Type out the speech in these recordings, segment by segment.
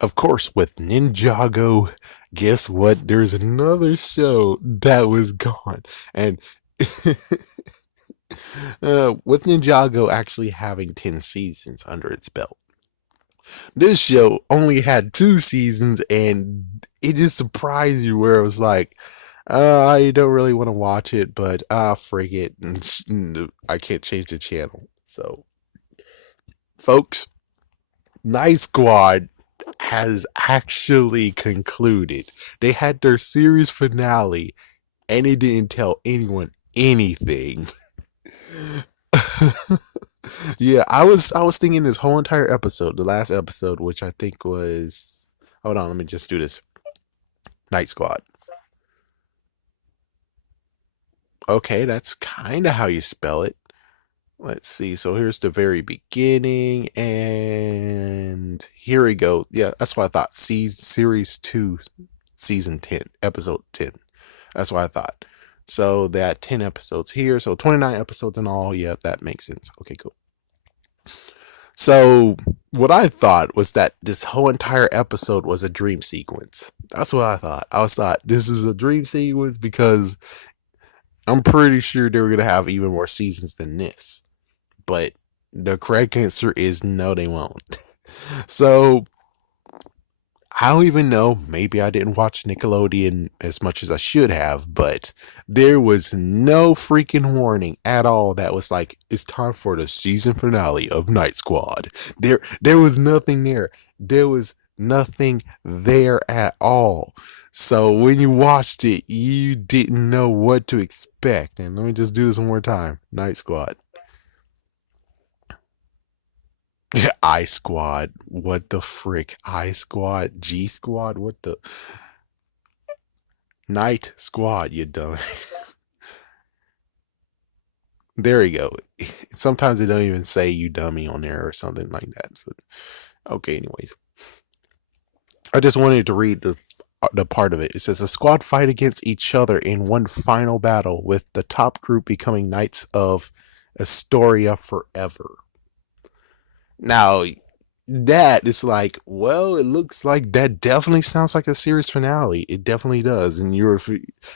of course, with Ninjago, guess what? There's another show that was gone. And with Ninjago actually having 10 seasons under its belt, this show only had 2 seasons, and it just surprised you where it was like, I don't really want to watch it, but frig it. And I can't change the channel. So, folks, Night Squad has actually concluded. They had their series finale, and it didn't tell anyone anything. Yeah, I was thinking this whole entire episode, the last episode, which I think was, hold on, let me just do this. Night Squad. Okay, that's kind of how you spell it. Let's see. So here's the very beginning, and here we go. Yeah, that's what I thought. Series 2, season 10, episode 10. That's what I thought. So that 10 episodes here. So 29 episodes in all. Yeah, that makes sense. Okay, cool. So what I thought was that this whole entire episode was a dream sequence. That's what I thought. I was thought this is a dream sequence because I'm pretty sure they were gonna have even more seasons than this. But the correct answer is no, they won't. So I don't even know. Maybe I didn't watch Nickelodeon as much as I should have, but there was no freaking warning at all that was like, it's time for the season finale of Night Squad. There was nothing there. There was nothing there at all. So when you watched it, you didn't know what to expect. And let me just do this one more time. Night Squad. I Squad. What the frick? I Squad? G Squad? What the? Night Squad, you dumb. There you go. Sometimes they don't even say you dummy on there or something like that. So, okay, anyways. I just wanted to read the part of it. It says a squad fight against each other in one final battle, with the top group becoming knights of Astoria forever. Now, that is like, well, it looks like that definitely sounds like a series finale. It definitely does. And you're,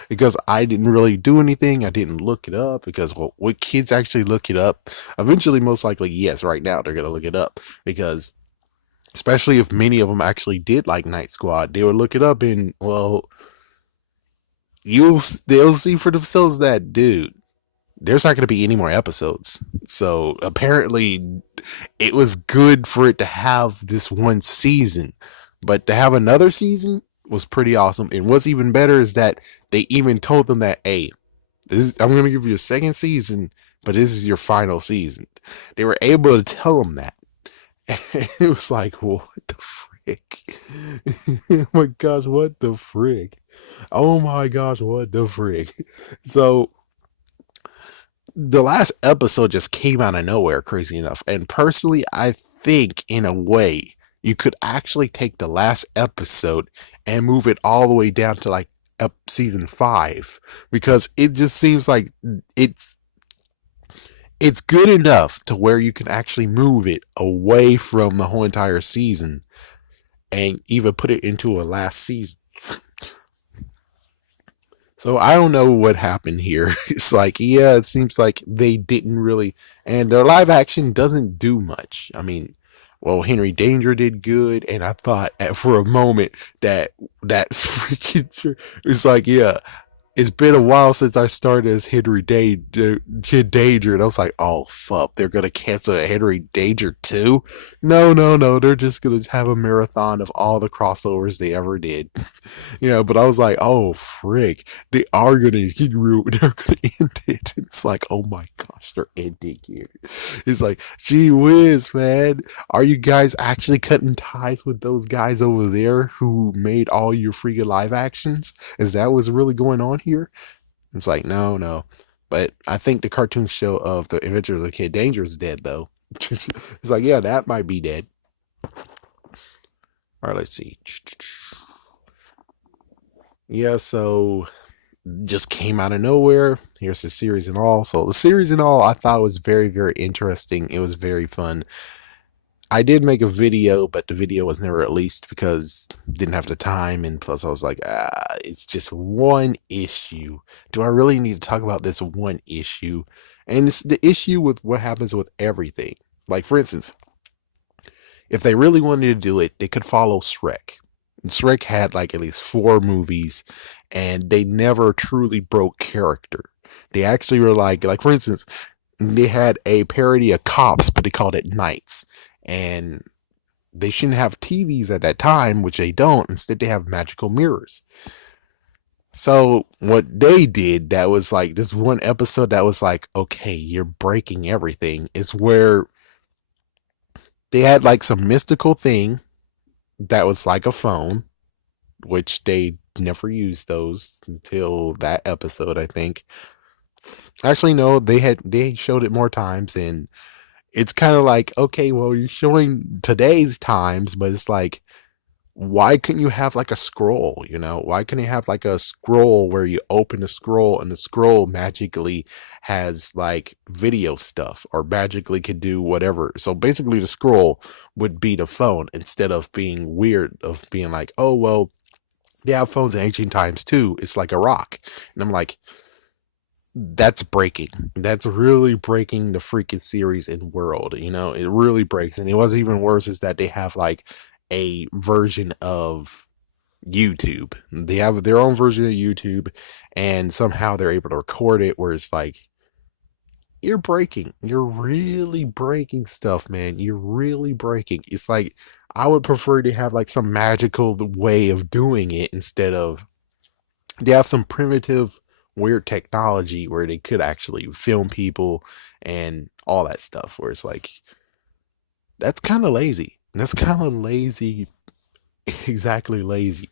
because I didn't really do anything, I didn't look it up because, well, would kids actually look it up? Eventually, most likely, yes, right now they're going to look it up because, especially if many of them actually did like Night Squad, they would look it up and, well, they'll see for themselves that, dude, there's not going to be any more episodes. So apparently, it was good for it to have this one season, but to have another season was pretty awesome. And what's even better is that they even told them that, hey, I'm going to give you a second season, but this is your final season. They were able to tell them that. And it was like, what the frick? Oh my gosh, what the frick? Oh my gosh, what the frick? So the last episode just came out of nowhere, crazy enough. And personally, I think in a way you could actually take the last episode and move it all the way down to like season 5, because it just seems like it's it's good enough to where you can actually move it away from the whole entire season and even put it into a last season. So I don't know what happened here. It's like, yeah, it seems like they didn't really, and their live action doesn't do much. I mean, well, Henry Danger did good, and I thought for a moment that that's freaking true. It's like, yeah, it's been a while since I started as Kid Danger, and I was like, oh fuck, they're gonna cancel Henry Danger too? No, no, no, they're just gonna have a marathon of all the crossovers they ever did. But I was like, oh frick, they are gonna they're gonna end it. It's like, oh my gosh, they're ending it. It's like, gee whiz, man, are you guys actually cutting ties with those guys over there who made all your freaking live actions? Is that what's really going on here? It's like, no, no. But I think the cartoon show of the Adventures of Kid Danger is dead, though. It's like, yeah, that might be dead. All right, let's see. Yeah, so just came out of nowhere. Here's the series and all. So the series and all, I thought was very, very interesting. It was very fun. I did make a video, but the video was never released because didn't have the time, and plus I was like, it's just one issue. Do I really need to talk about this one issue? And it's the issue with what happens with everything. Like for instance, if they really wanted to do it, they could follow Shrek. And Shrek had like at least four movies, and they never truly broke character. They actually were like for instance, they had a parody of Cops, but they called it Knights. And they shouldn't have TVs at that time, which they don't. Instead, they have magical mirrors. So what they did, that was like this one episode that was like, okay, you're breaking everything, is where they had like some mystical thing that was like a phone, which they never used those until that episode, I think. Actually, no, they showed it more times, and it's kind of like, okay, well, you're showing today's times, but it's like, why couldn't you have like a scroll? Why couldn't you have like a scroll where you open the scroll and the scroll magically has like video stuff or magically could do whatever? So basically, the scroll would be the phone instead of being weird, of being like, oh, well, they have phones in ancient times too. It's like a rock. And I'm like, that's breaking. That's really breaking the freaking series and world. It really breaks. And it was even worse is that they have like a version of YouTube. They have their own version of YouTube, and somehow they're able to record it where it's like, you're breaking. You're really breaking stuff, man. You're really breaking. It's like, I would prefer to have like some magical way of doing it instead of they have some primitive weird technology where they could actually film people and all that stuff where it's like that's kind of lazy. That's kind of lazy. Exactly, lazy.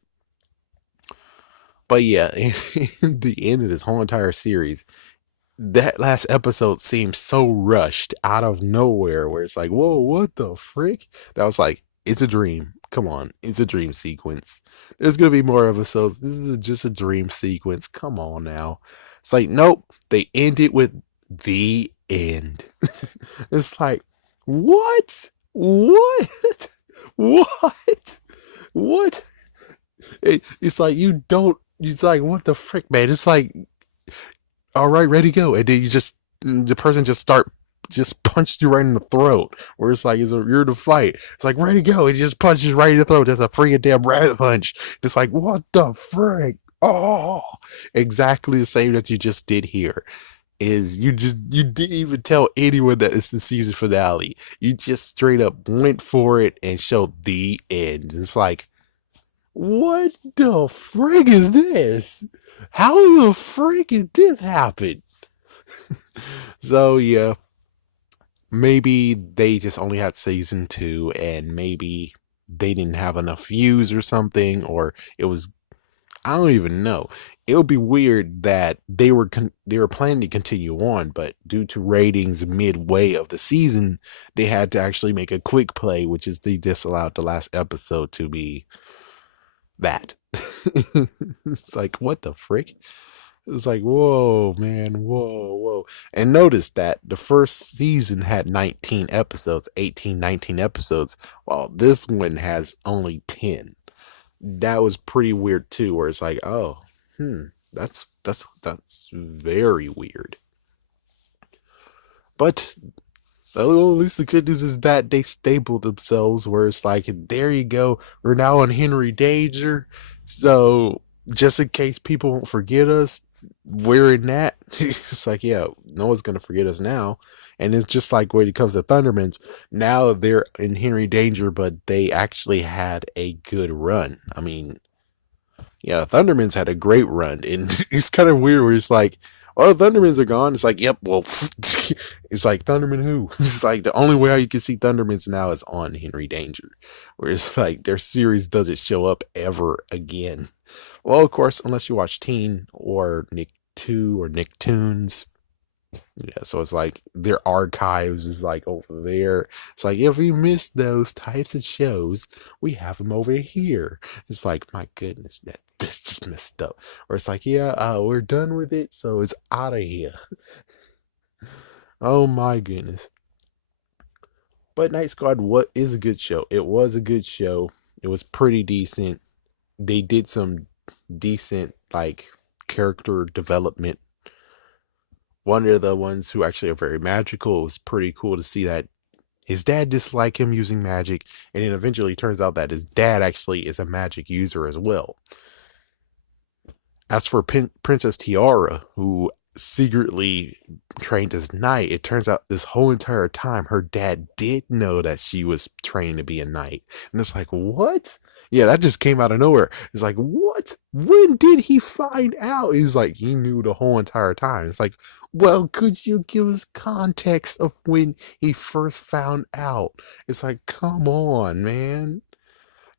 But yeah, in the end of this whole entire series, that last episode seems so rushed out of nowhere where it's like, whoa, what the frick? That was like, it's a dream. Come on, it's a dream sequence. There's gonna be more episodes. This is just a dream sequence. Come on now. It's like, nope, they end it with the end. It's like, what? What? What? What? It's like you don't. It's like, what the frick, man? It's like, all right, ready, go, and then the person just punched you right in the throat. Where it's like, you're in a fight. It's like, ready, go, and he just punches right in the throat. That's a freaking damn rabbit punch. It's like, what the frick? Oh, exactly the same that you just did here. You didn't even tell anyone that it's the season finale. You just straight up went for it and showed the end. It's like, what the frig is this? How the frig did this happen? So yeah, maybe they just only had season two, and maybe they didn't have enough views or something, or it was, I don't even know. It would be weird that they were planning to continue on, but due to ratings midway of the season, they had to actually make a quick play, which is they disallowed the last episode to be that. It's like, what the frick? It's like, whoa, man, whoa, whoa. And notice that the first season had 19 episodes, 18, 19 episodes, while this one has only 10. That was pretty weird too, where it's like, oh, that's very weird. But well, at least the good news is that they stabled themselves, where it's like, there you go, we're now on Henry Danger. So just in case people won't forget us, we're in that. It's like, yeah, no one's gonna forget us now. And it's just like when it comes to Thundermans, now they're in Henry Danger, but they actually had a good run. I mean, yeah, Thundermans had a great run, and it's kind of weird where it's like, oh, Thundermans are gone. It's like, yep, well, it's like, Thunderman who? It's like the only way how you can see Thundermans now is on Henry Danger, where it's like their series doesn't show up ever again. Well, of course, unless you watch Teen or Nick 2 or Nicktoons. Yeah, so it's like their archives is like over there. It's like, if we miss those types of shows, we have them over here. It's like, my goodness, that this just messed up. Or it's like, yeah, we're done with it, so it's out of here. Oh my goodness. But Night Squad, what is a good show? It was a good show. It was pretty decent. They did some decent like character development. One of the ones who actually are very magical. It was pretty cool to see that his dad disliked him using magic, and then eventually turns out that his dad actually is a magic user as well. As for Princess Tiara, who secretly trained as knight, it turns out this whole entire time her dad did know that she was trained to be a knight. And it's like, what? Yeah, that just came out of nowhere. It's like, what? When did he find out? He's like, he knew the whole entire time. It's like, well, could you give us context of when he first found out? It's like, come on, man.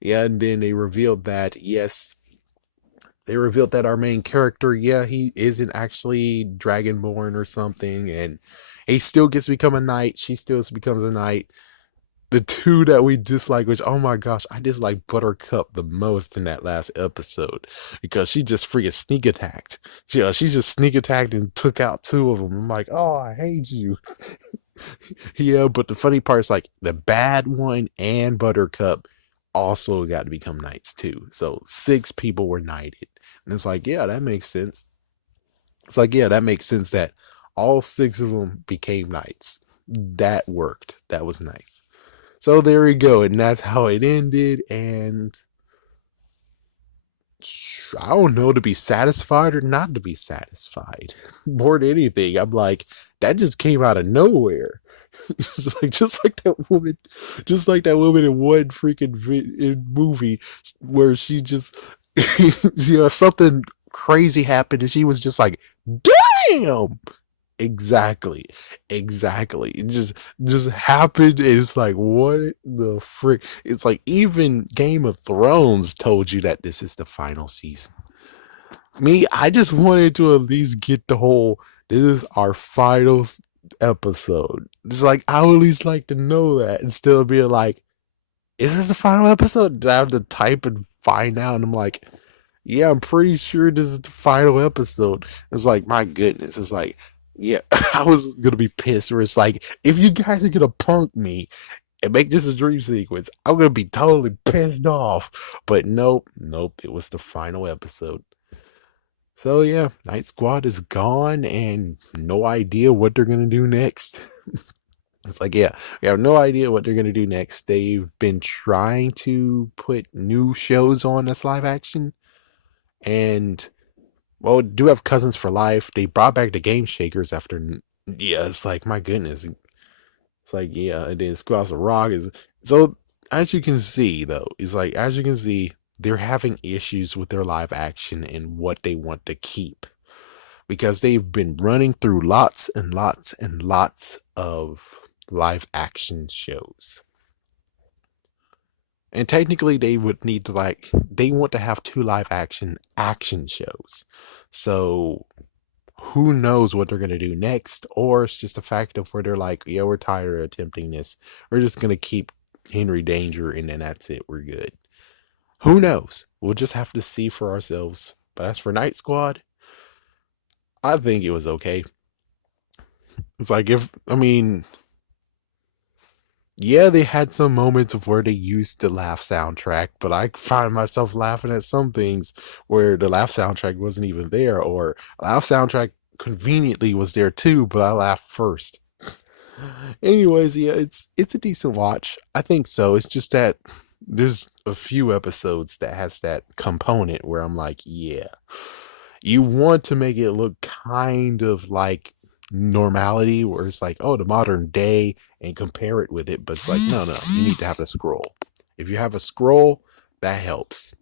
Yeah, and then they revealed that, yes, they revealed that our main character, yeah, he isn't actually dragonborn or something, and he still gets to become a knight. She still becomes a knight. The two that we dislike, which oh my gosh, I dislike Buttercup the most in that last episode because she just freaking sneak attacked. She just sneak attacked and took out two of them. I'm like, oh, I hate you. Yeah, but the funny part is like the bad one and Buttercup also got to become knights too. So 6 people were knighted. And it's like, yeah, that makes sense. It's like, yeah, that makes sense that all 6 of them became knights. That worked. That was nice. So there we go. And that's how it ended. And I don't know, to be satisfied or not to be satisfied. More than anything, I'm like, that just came out of nowhere. Just like that woman, just like that woman in one freaking movie where she just, something crazy happened and she was just like, "Damn!" Exactly, exactly. It just happened. And it's like, what the frick? It's like even Game of Thrones told you that this is the final season. Me, I just wanted to at least get the whole. This is our final episode. It's like I would at least like to know that instead of being like, "Is this the final episode?" Did I have to type and find out? And I'm like, "Yeah, I'm pretty sure this is the final episode." It's like, my goodness. It's like, yeah, I was gonna be pissed. Where it's like, if you guys are gonna punk me and make this a dream sequence, I'm gonna be totally pissed off. But nope, nope. It was the final episode. So yeah, Night Squad is gone and no idea what they're gonna do next. It's like, yeah, we have no idea what they're gonna do next. They've been trying to put new shows on that's live action, and well, we do have Cousins for Life. They brought back the Game Shakers after, yeah. It's like, my goodness. It's like, yeah, and then Squash Rock is so. As you can see, though, it's like, as you can see, they're having issues with their live action and what they want to keep because they've been running through lots and lots and lots of live action shows. And technically, they would need to like, they want to have 2 live action shows. So who knows what they're going to do next? Or it's just a fact of where they're like, yeah, we're tired of attempting this. We're just going to keep Henry Danger and then that's it. We're good. Who knows? We'll just have to see for ourselves. But as for Night Squad, I think it was okay. It's like, I mean, yeah, they had some moments of where they used the laugh soundtrack, but I find myself laughing at some things where the laugh soundtrack wasn't even there, or laugh soundtrack conveniently was there too, but I laughed first. Anyways, yeah, it's a decent watch. I think so. It's just that there's a few episodes that has that component where I'm like, yeah, you want to make it look kind of like normality, where it's like, oh, the modern day, and compare it with it, but it's like, no, no, you need to have a scroll. If you have a scroll, that helps.